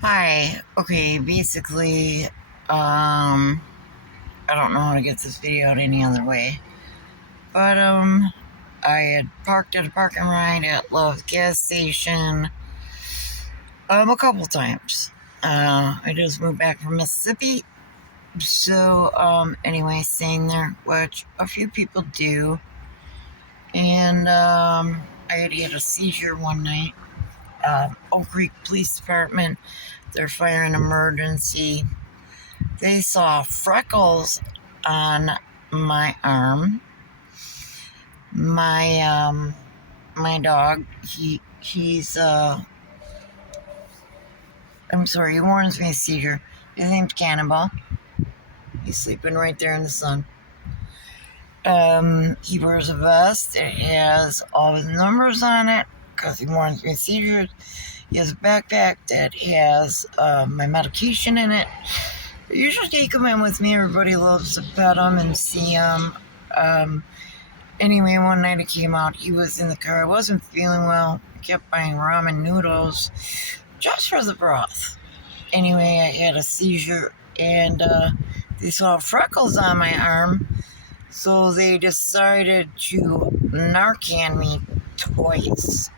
Hi. Okay, basically, I don't know how to get this video out any other way. But, I had parked at a parking ride at Love's gas station, a couple times. I just moved back from Mississippi. So, anyway, staying there, which a few people do. And, I had a seizure one night. Oak Creek Police Department, their fire and emergency. They saw freckles on my arm. My dog, I'm sorry, he warns me of seizure. His name's Cannonball. He's sleeping right there in the sun. He wears a vest. It has all his numbers on it because he warns me of seizures. He has a backpack that has my medication in it. I usually take him in with me. Everybody loves to pet him and see him. Anyway, one night I came out. He was in the car. I wasn't feeling well. I kept buying ramen noodles just for the broth. Anyway, I had a seizure and they saw freckles on my arm. So they decided to Narcan me twice,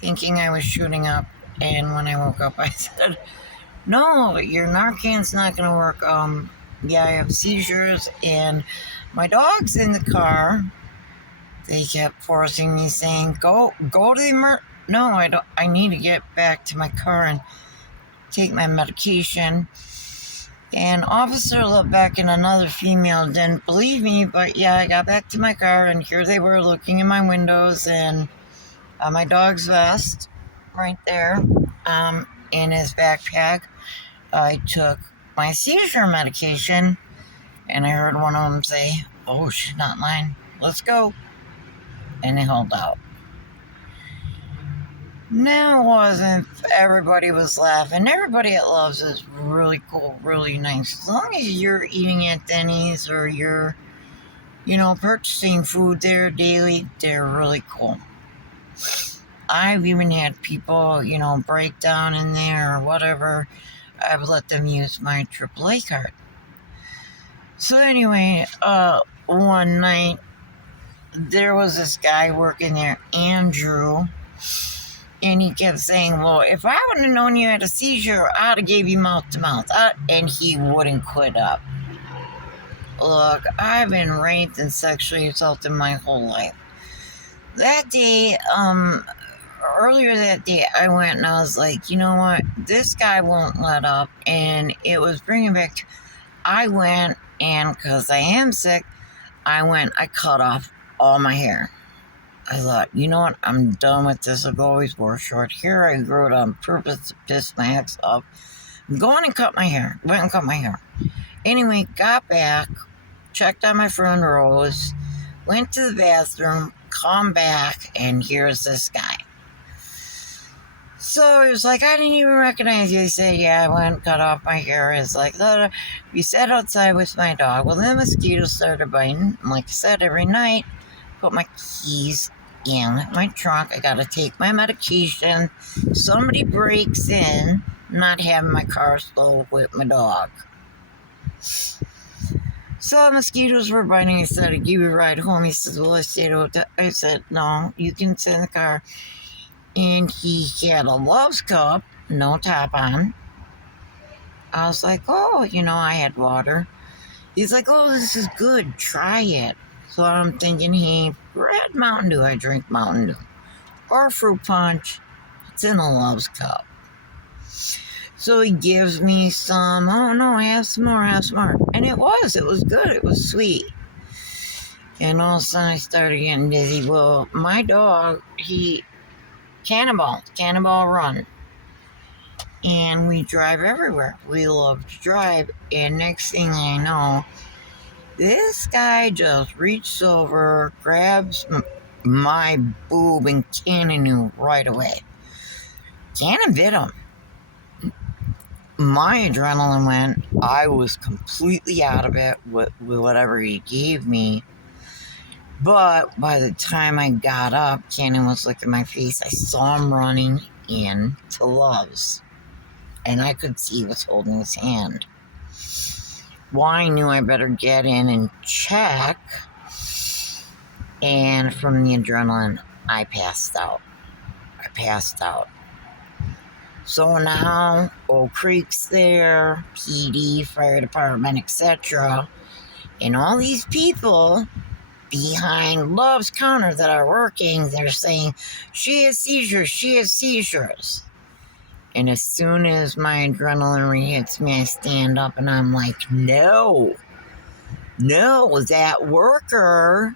thinking I was shooting up. And when I woke up, I said, "No, your Narcan's not going to work. Yeah, I have seizures, and my dog's in the car." They kept forcing me, saying, "Go to the No, I don't. I need to get back to my car and take my medication." And Officer looked back and another female didn't believe me, but yeah, I got back to my car and here they were looking in my windows and my dog's vest right there in his backpack. I took my seizure medication and I heard one of them say, "Oh, she's not lying. Let's go." And they hauled out. No, it wasn't. Everybody was laughing. Everybody at Love's is really cool, really nice. As long as you're eating at Denny's or you're, purchasing food there daily, they're really cool. I've even had people, break down in there or whatever. I've let them use my AAA card. So anyway, one night there was this guy working there, Andrew. And he kept saying, "Well, if I would have known you had a seizure, I'd have gave you mouth to mouth." And he wouldn't quit up. Look, I've been raped and sexually assaulted my whole life. That day, earlier that day, I went and I was like, you know what? This guy won't let up. And it was bringing back, I went and because I am sick, I cut off all my hair. I thought, you know what? I'm done with this. I've always wore short hair. I grew it on purpose to piss my ex off. I'm going and cut my hair. Went and cut my hair. Anyway, got back, checked on my front rows, went to the bathroom, come back, and here's this guy. So he was like, "I didn't even recognize you." I said, "Yeah, I went and cut off my hair." He's like, "We sat outside with my dog." Well, then mosquitoes started biting. And like I said, every night, put my keys in my trunk. I gotta take my medication. Somebody breaks in, not having my car stole with my dog. So mosquitoes were biting. I said, "I'd give you a ride home." He says, "Well, I stayed hotel." I said, "No, you can sit in the car." And he had a Love's cup, no top on. I was like, "Oh, I had water." He's like, "Oh, this is good. Try it." So I'm thinking, hey, red Mountain Dew, I drink Mountain Dew. Or fruit punch. It's in a Love's cup. So he gives me some. "Oh, no, have some more, have some more." And it was good. It was sweet. And all of a sudden I started getting dizzy. Well, my dog, Cannonball Run. And we drive everywhere. We love to drive. And next thing I know, this guy just reaches over, grabs my boob, and Cannon knew right away. Cannon bit him. My adrenaline went. I was completely out of it with whatever he gave me. But by the time I got up, Cannon was looking at my face. I saw him running in to Love's. and I could see he was holding his hand. Well, I knew I better get in and check, and from the adrenaline, I passed out. So now Oak Creek's there, PD, fire department, etc. And all these people behind Love's counter that are working, they're saying, she has seizures. And as soon as my adrenaline hits me, I stand up and I'm like, no, that worker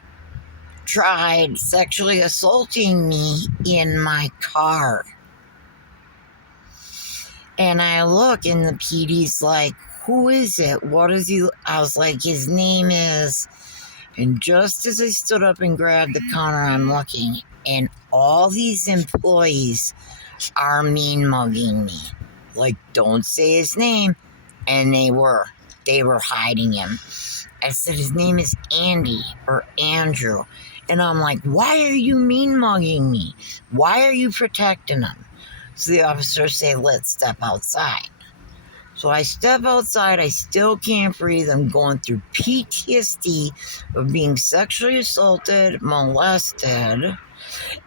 tried sexually assaulting me in my car. And I look and the PD's like, who is it? What is he? I was like, his name is. And just as I stood up and grabbed the counter, I'm looking, and all these employees are mean mugging me. Like, don't say his name. And they were hiding him. I said, his name is Andy or Andrew. And I'm like, why are you mean mugging me? Why are you protecting him? So the officers say, let's step outside. So I step outside. I still can't breathe. I'm going through PTSD of being sexually assaulted, molested.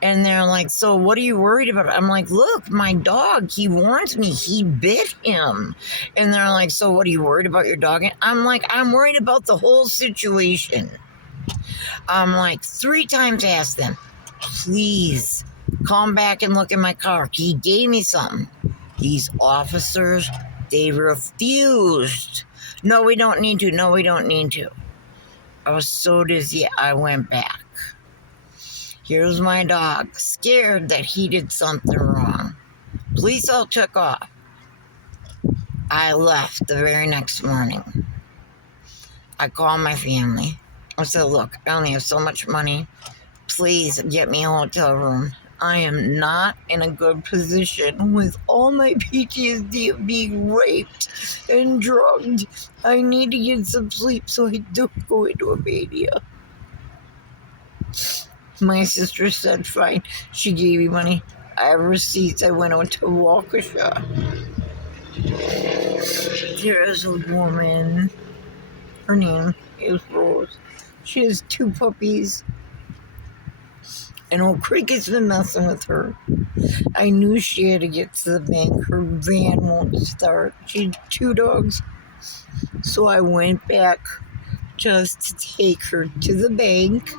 And they're like, so what are you worried about? I'm like, look, my dog, he warns me, he bit him. And they're like, so what are you worried about your dog? And I'm like, I'm worried about the whole situation. I'm like, 3 times asked them, please come back and look at my car. He gave me something. These officers, they refused. No, we don't need to. I was so dizzy, I went back. Here's my dog, scared that he did something wrong. Police all took off. I left the very next morning. I called my family. I said, look, I only have so much money. Please get me a hotel room. I am not in a good position with all my PTSD of being raped and drugged. I need to get some sleep so I don't go into a mania. My sister said, fine. She gave me money. I have receipts. I went out to Waukesha. There is a woman. Her name is Rose. She has 2 puppies. And Oak Creek has been messing with her. I knew she had to get to the bank. Her van won't start. She had 2 dogs. So I went back just to take her to the bank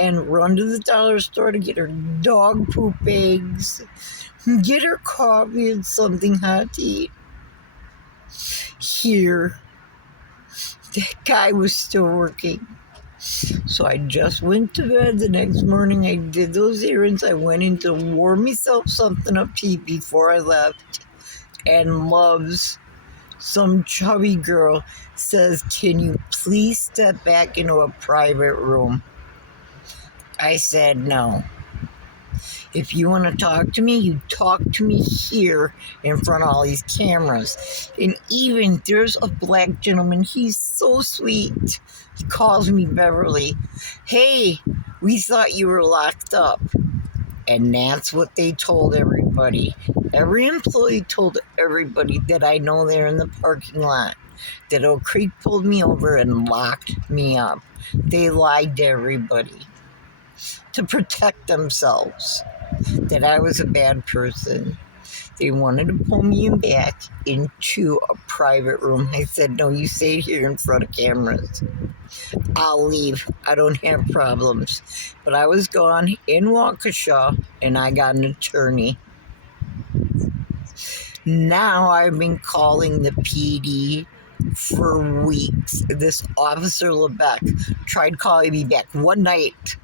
and run to the dollar store to get her dog poop bags, get her coffee and something hot to eat. Here, that guy was still working. So I just went to bed. The next morning I did those errands. I went in to warm myself something up to eat before I left. And Loves, some chubby girl, says, can you please step back into a private room? I said no. If you want to talk to me, you talk to me here in front of all these cameras. And even there's a black gentleman. He's so sweet. He calls me Beverly. Hey, we thought you were locked up. And that's what they told everybody. Every employee told everybody that I know there in the parking lot that Oak Creek pulled me over and locked me up. They lied to everybody to protect themselves, that I was a bad person. They wanted to pull me back into a private room. I said, no, you stay here in front of cameras. I'll leave. I don't have problems. But I was gone in Waukesha, and I got an attorney. Now I've been calling the PD for weeks. This Officer LeBeck tried calling me back one night.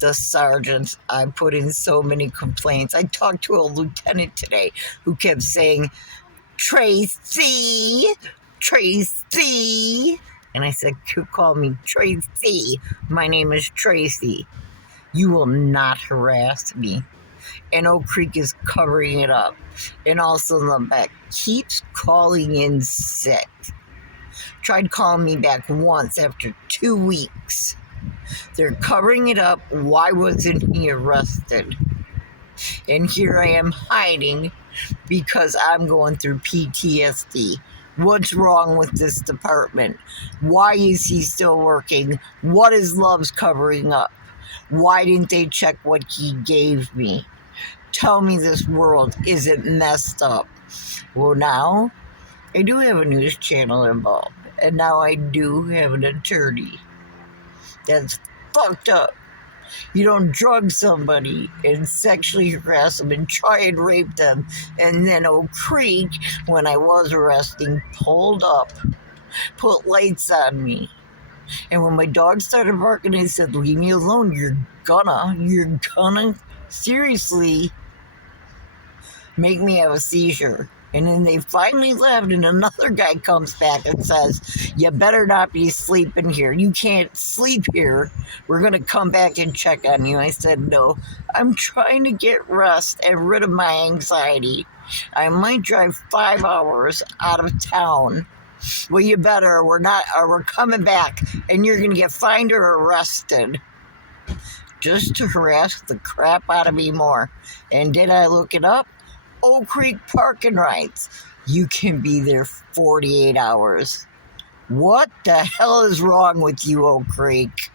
The sergeants, I put in so many complaints. I talked to a lieutenant today who kept saying, Tracy. And I said, you call me Tracy. My name is Tracy. You will not harass me. And Oak Creek is covering it up. And also LeBeck keeps calling in sick. Tried calling me back once after 2 weeks. They're covering it up. Why wasn't he arrested? And here I am hiding because I'm going through PTSD. What's wrong with this department? Why is he still working? What is Love's covering up? Why didn't they check what he gave me? Tell me this world isn't messed up. Well, now I do have a news channel involved, and now I do have an attorney. That's fucked up. You don't drug somebody and sexually harass them and try and rape them. And then Oak Creek, when I was arresting, pulled up, put lights on me. And when my dog started barking, I said, leave me alone. You're gonna seriously make me have a seizure. And then they finally left, and another guy comes back and says, you better not be sleeping here. You can't sleep here. We're going to come back and check on you. I said, no, I'm trying to get rest and rid of my anxiety. I might drive 5 hours out of town. Well, you better. We're coming back, and you're going to get fined or arrested. Just to harass the crap out of me more. And did I look it up? Oak Creek parking rights. You can be there 48 hours. What the hell is wrong with you, Oak Creek?